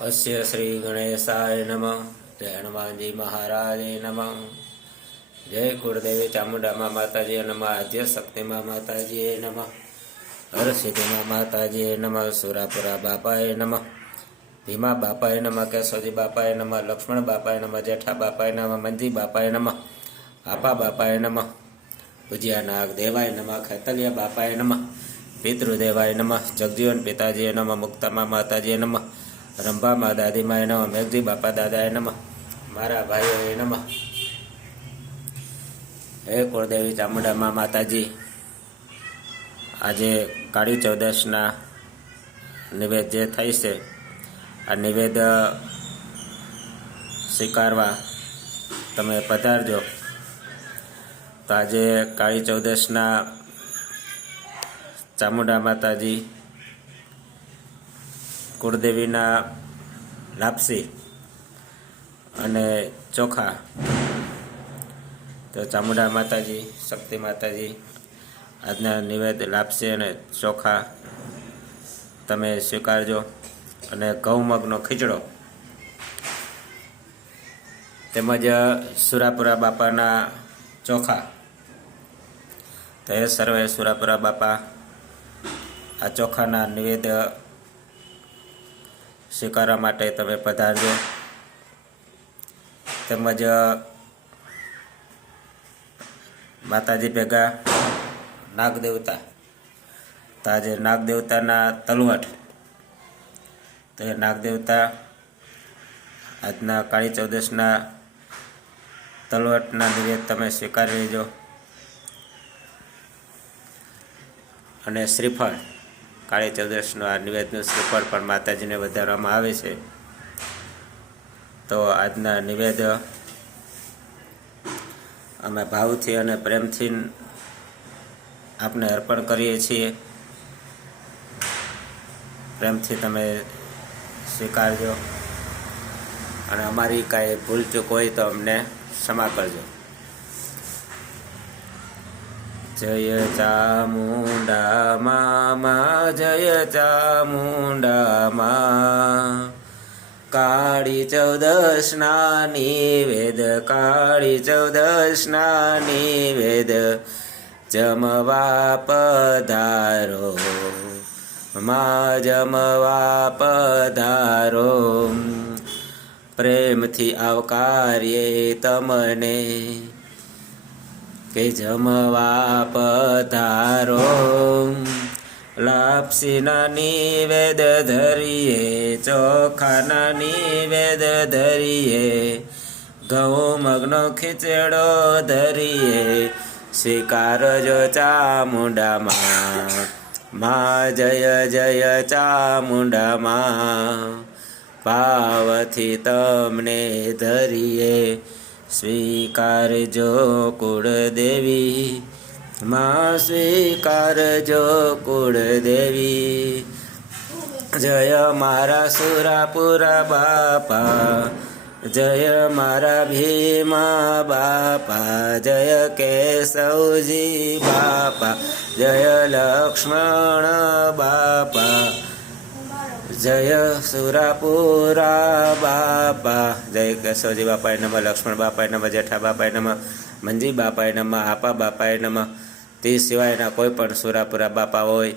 अस्य श्री गणेशाय नमः। जय हनुमान जी महाराज नमः। जय कुलदेवी चामुंडा माँ माता जी नमः। आद्य शक्ति माँ माता जी नमः। हर सिद्धि माँ माता जी नमः। सुरापुरा बापाय नमः। भीमा बापाय नमः। केशवजी बापाय नमः। लक्ष्मण बापाय नमः। जेठा बापाय नमः। मंजी बापाय नमः। आपा बापाय नमः। भुजिया नाग देवाय नमः। खेतलिया बापाय नमः। पितृदेवाय नमः। जगजीवन पिताजी नमः। मुक्ता माँ माताजी नमः। रंभा माँ दादी माए नमः। मेघजी बापा दादाए नमः। मारा भाईओ नमः। हे कुलदेवी चामुंडा माँ माताजी, આજે કાળી ચૌદશના નિવેદ જે થઈ છે આ નિવેદ સ્વીકારવા તમે પધારજો. તો આજે કાળી ચૌદશના ચામુંડા માતાજી કુળદેવીના લાપસી અને ચોખા. તો ચામુંડા માતાજી, શક્તિ માતાજી, આજના નિવેદ લાપસી અને ચોખા તમે સ્વીકારજો. અને ઘઉં-મગનો ખીચડો તેમજ સુરાપુરા બાપાના ચોખા. તો એ સર્વે સુરાપુરા બાપા આ ચોખાના નિવેદ સ્વીકારવા માટે તમે પધારજો. તેમજ માતાજી ભેગા નાગદેવતા. તો આજે નાગદેવતાના તલવટ. તો એ નાગદેવતા આજના કાળી ચૌદશના તલવટના નિવેદ તમે સ્વીકારી લેજો. અને શ્રીફળ, કાળી ચૌદશનું આ નિવેદનું શ્રીફળ પણ માતાજીને વધારવામાં આવે છે. તો આજના નિવેદ અમે ભાવથી અને પ્રેમથી આપને અર્પણ કરીએ છીએ. પ્રેમથી તમે સ્વીકારજો. અને અમારી કાંઈ ભૂલચૂક હોય તો અમને ક્ષમા કરજો. જય ચામુંડા મા, જય ચામુંડા મા. કાળી ચૌદશના નિવેદ, કાળી ચૌદશના નિવેદ જમવા પધારો મા, જમવા પધારો. પ્રેમથી આવકારીએ તમને કે જમવા પધારો. લાપસીના નિવેદ ધરીએ, ચોખાના નિવેદ ધરીએ, ઘઉં મગનો ખીચડો ધરીએ. સ્વીકારજો ચામુંડા મા, જય જય ચામુંડા મા. ભાવથી તમને ધરીએ, સ્વીકારજો કુળદેવી મા, સ્વીકારજો કુળદેવી. જય મારા સુરાપુરા બાપા, જય મારા ભીમા બાપા, જય કેશવજી બાપા, જય લક્ષ્મણ બાપા, જય સુરાપુરા બાપા. જય કેશવજી બાપાએ નમઃ. લક્ષ્મણ બાપાએ નમઃ. જેઠા બાપાએ નમઃ. મંજી બાપાએ નમઃ. આપા બાપાએ નમઃ. તે સિવાયના કોઈ પણ સુરાપુરા બાપા હોય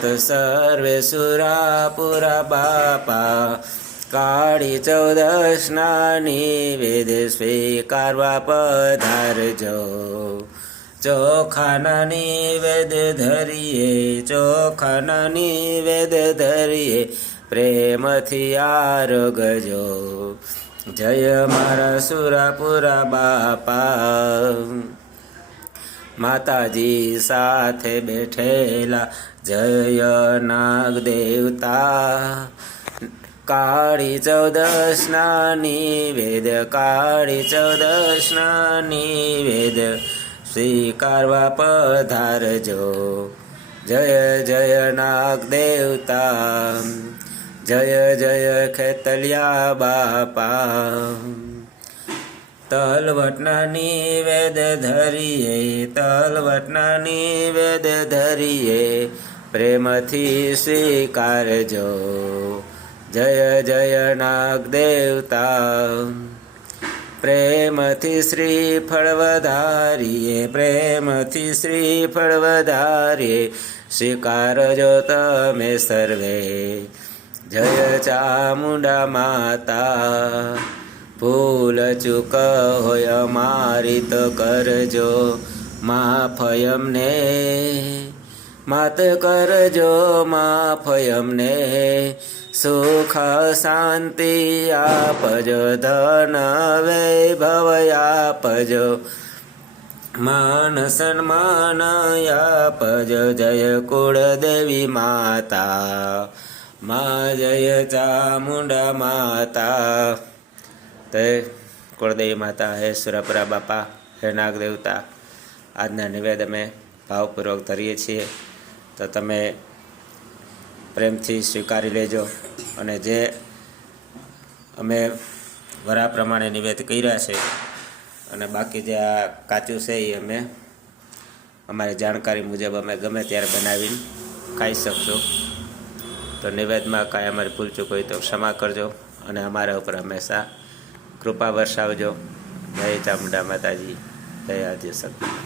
તો સર્વે સુરાપુરા બાપા કાળી ચૌદશના નિવેદ સ્વીકારવા પધારજો. ચોખાના નિવેદ ધરીએ, ચોખાના નિવેદ ધરીએ, પ્રેમથી આરોગજો. જય મારા સુરાપુરા બાપા. માતાજી સાથે બેઠેલા જય નાગ દેવતા. કાળી ચૌદશના નિવેદ, કાળી ચૌદશના નિવેદ સ્વીકારવા પધારજો. જય જય નાગ દેવતા, જય જય ખેતલિયા બાપા. તલવટના નિવેદ ધરીએ, તલવટના નિવેદ ધરીએ, પ્રેમથી સ્વીકારજો. જય જય નાગ દેવતા પ્રેમથી શ્રીફળ વધારીએ પ્રેમથી શ્રીફળ વધારીએ સ્વીકારજો તમે સર્વે જય ચામુંડા માતા ભૂલ ચૂક હોય અમારી તો કરજો માફ અમને માત કરજો માફ અમને સુખ શાંતિ આપજો ધન વૈભવ આપજો માન સન્માન આપજો જય કુળદેવી માતા મા જય ચામુંડા માતા તે કુળદેવી માતા હે સુરપરા બાપા હે નાગ દેવતા આજના નિવેદ અમે ભાવપૂર્વક ધરીએ છીએ તો તમે પ્રેમથી સ્વીકારી લેજો અને જે અમે વરા પ્રમાણે નિવેદ કર્યા છે અને બાકી જે આ કાચું છે એ અમે અમારી જાણકારી મુજબ અમે ગમે ત્યારે બનાવીને ખાઈ શકશો તો નિવેદમાં કાંઈ અમારી ભૂલચૂક હોય તો ક્ષમા કરજો અને અમારા ઉપર હંમેશા કૃપા વરસાવજો જય ચામુંડા માતાજી જય આદ્યશક્તિ